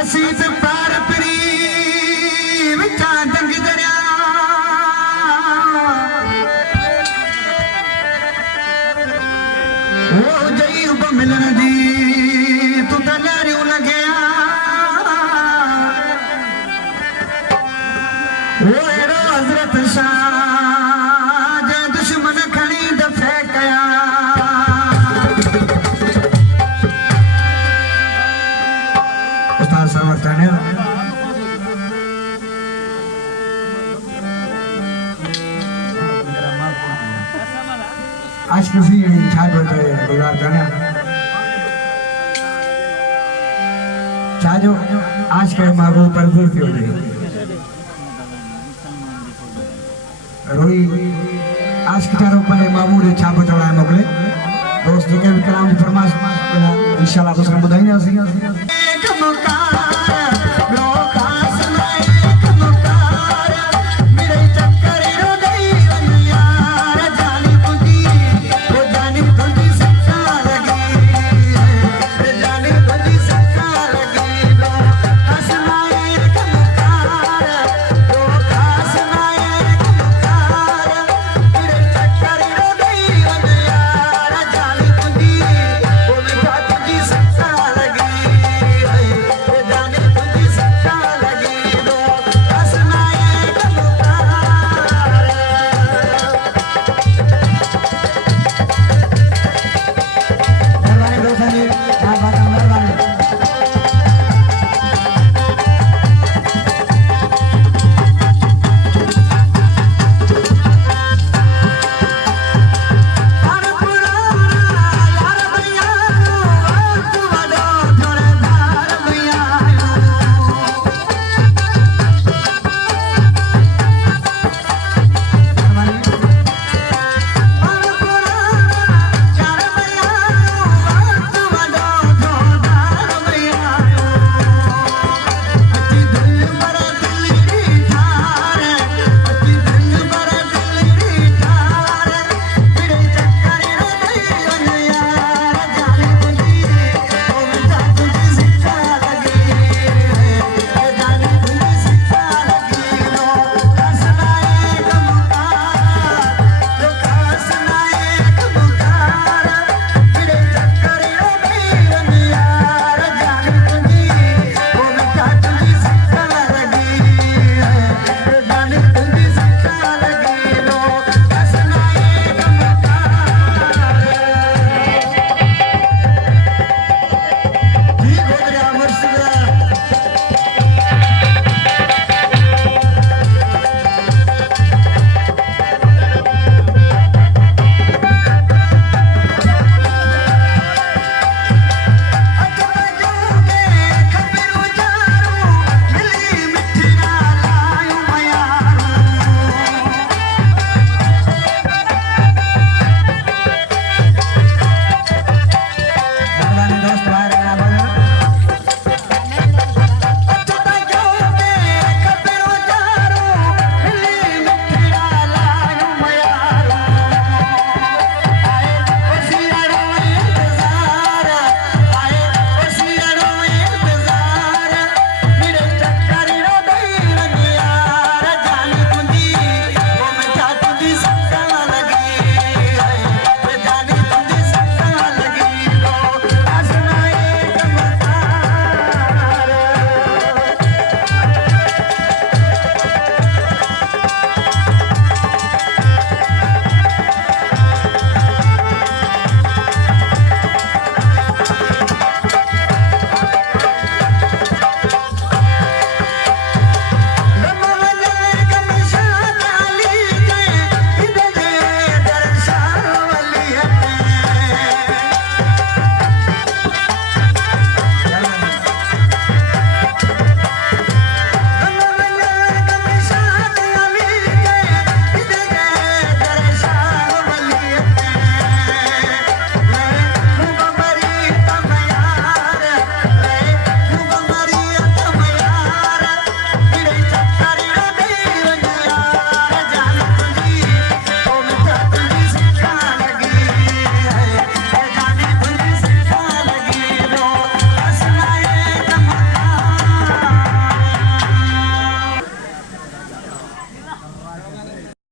असीत पार परी विचा जंग दरिया वो जई उब मिलन दी तू तलरियूं लॻिया वो अहिड़ो हज़रत शाह जे दुश्मन खणी दफ़े कया उस्ताद साहब आज किसी छाज होते गुजार जाने छाजो आज के मागो परदूर थी होते रोई आज के चारों पने मामूले छाप चढ़ाए मोकले दोस्त के भी कलाम फरमाइश इंशाल्लाह दूसरा बुधाई नहीं